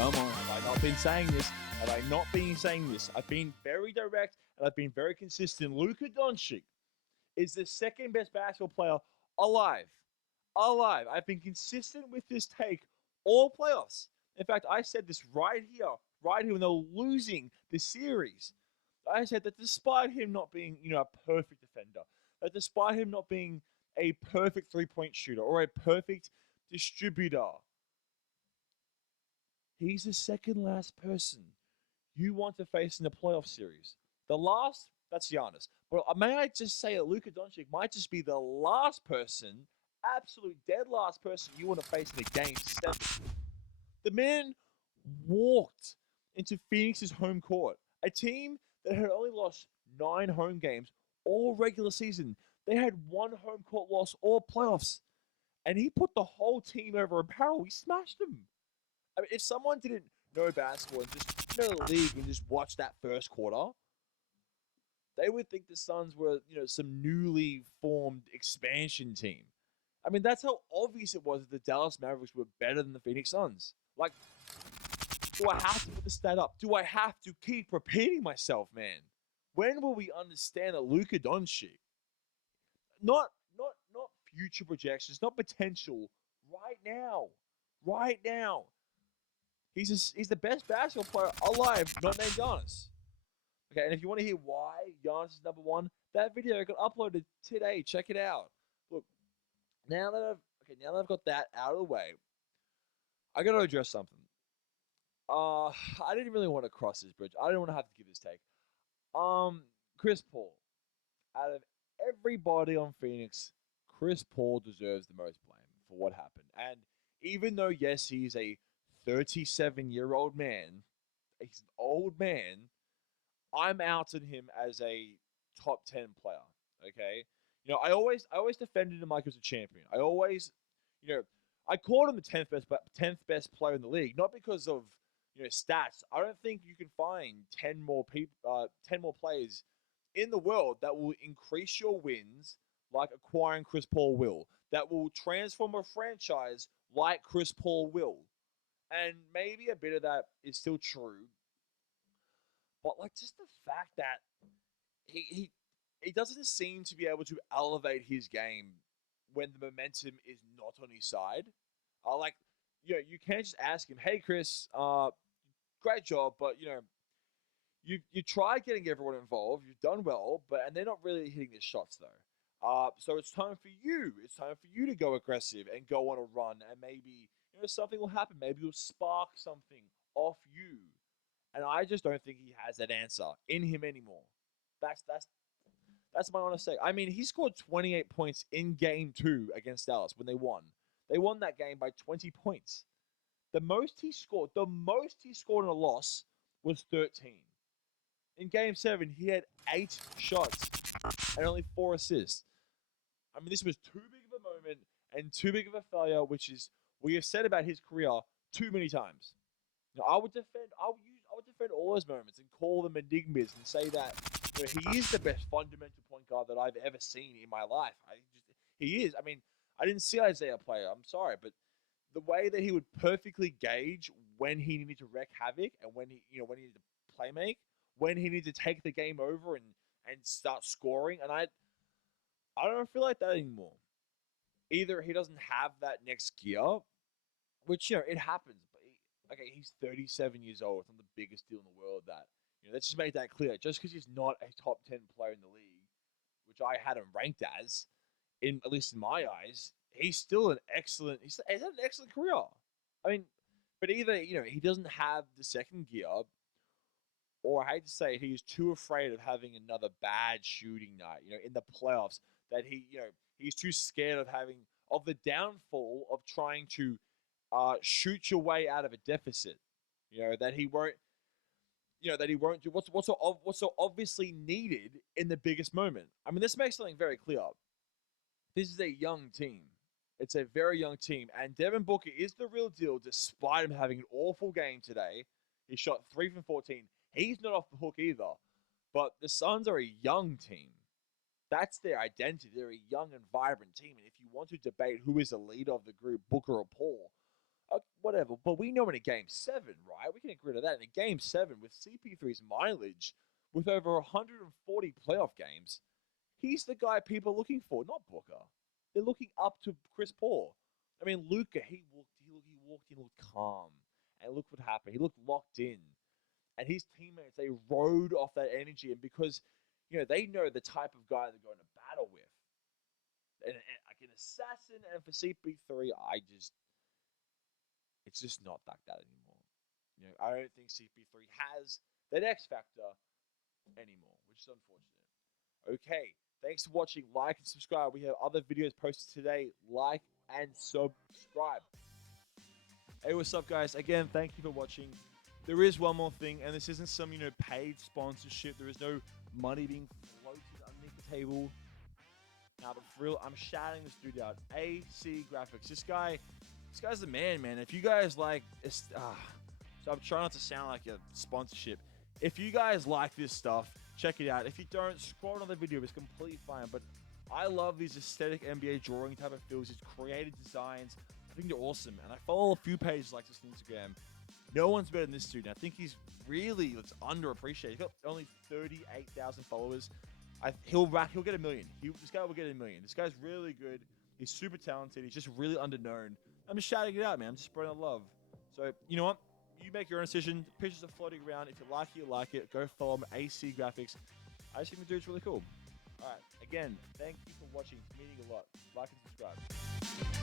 Come on, have I not been saying this? Have I not been saying this? I've been very direct and I've been very consistent. Luka Doncic is the second best basketball player alive. Alive. I've been consistent with this take all playoffs. In fact, I said this right here when they were losing the series. I said that despite him not being, a perfect defender, that despite him not being a perfect three-point shooter or a perfect distributor, he's the second last person you want to face in the playoff series. The last, that's Giannis. But may I just say that Luka Doncic might just be the last person, absolute dead last person you want to face in the game 7. The man walked into Phoenix's home court, a team that had only lost 9 home games all regular season. They had 1 home court loss all playoffs. And he put the whole team over a barrel. He smashed them. I mean, if someone didn't know basketball and just know the league and just watch that first quarter, they would think the Suns were, some newly formed expansion team. I mean, that's how obvious it was that the Dallas Mavericks were better than the Phoenix Suns. Like, do I have to put the stat up? Do I have to keep repeating myself, man? When will we understand that Luka Doncic, not future projections, not potential, right now, he's the best basketball player alive, not named Giannis. Okay, and if you want to hear why Giannis is number 1, that video got uploaded today. Check it out. Look, now that I've got that out of the way, I got to address something. I didn't really want to cross this bridge. I didn't want to have to give this take. Chris Paul, out of everybody on Phoenix, Chris Paul deserves the most blame for what happened. And even though, yes, he's a 37-year-old man, he's an old man, I'm outing him as a top 10 player. Okay, I always defended him like he was a champion. I always, I called him the 10th best player in the league, not because of stats. I don't think you can find 10 more players in the world that will increase your wins like acquiring Chris Paul will. That will transform a franchise like Chris Paul will. And maybe a bit of that is still true. But just the fact that he doesn't seem to be able to elevate his game when the momentum is not on his side. You can't just ask him, "Hey, Chris, great job, but you tried getting everyone involved. You've done well, and they're not really hitting their shots though. So it's time for you. It's time for you to go aggressive and go on a run, and maybe something will happen. Maybe you'll spark something off you." And I just don't think he has that answer in him anymore. That's my honest take. I mean, he scored 28 points in Game 2 against Dallas when they won. They won that game by 20 points. The most he scored in a loss was 13. In Game 7, he had 8 shots and only 4 assists. I mean, this was too big of a moment and too big of a failure, which is we have said about his career too many times. I would defend all those moments and call them enigmas and say that he is the best fundamental point guard that I've ever seen in my life. He is. I mean, I didn't see Isaiah play. I'm sorry, but the way that he would perfectly gauge when he needed to wreak havoc and when he needed to play make, when he needed to take the game over and start scoring, and I don't feel like that anymore. Either he doesn't have that next gear, which it happens, but he's 37 years old. It's not the biggest deal in the world. That let's just make that clear. Just because he's not a top 10 player in the league, which I had him ranked as, at least in my eyes, he's still he's had an excellent career. I mean, but either he doesn't have the second gear, or I hate to say it, he's too afraid of having another bad shooting night. In the playoffs, that he's too scared of the downfall of trying to shoot your way out of a deficit. That he won't. That he won't do what's so obviously needed in the biggest moment. I mean, this makes something very clear. This is a young team. It's a very young team, and Devin Booker is the real deal. Despite him having an awful game today, he shot 3 from 14. He's not off the hook either. But the Suns are a young team. That's their identity. They're a young and vibrant team. And if you want to debate who is the leader of the group, Booker or Paul, whatever. But we know in a game 7, right? We can get rid of that. In a game 7 with CP3's mileage, with over 140 playoff games, he's the guy people are looking for, not Booker. They're looking up to Chris Paul. I mean, Luka, he walked in, looked calm, and look what happened. He looked locked in, and his teammates, they rode off that energy, and because they know the type of guy they're going to battle with, and like an assassin, and for CP3, it's just not like that anymore. I don't think CP3 has that X factor anymore, which is unfortunate. Okay, thanks for watching. Like and subscribe. We have other videos posted today. Like and subscribe. Hey, what's up, guys? Again, thank you for watching. There is one more thing, and this isn't some paid sponsorship. There is no money being floated underneath the table. Now, but for real, I'm shouting this dude out. AC Graphics. This guy's the man. If you guys like, so I'm trying not to sound like a sponsorship. If you guys like this stuff, check it out. If you don't, scroll another video. It's completely fine. But I love these aesthetic NBA drawing type of feels, these creative designs. I think they're awesome. And I follow a few pages like this on Instagram. No one's better than this dude. I think he's really underappreciated. He's got only 38,000 followers. He'll get 1 million. This guy will get 1 million. This guy's really good. He's super talented. He's just really underknown. I'm just shouting it out, man. I'm just spreading the love. So, you know what? You make your own decision. The pictures are floating around. If you like it, you like it. Go follow him, AC Graphics. I just think the dude's really cool. All right. Again, thank you for watching. It's meaning a lot. Like and subscribe.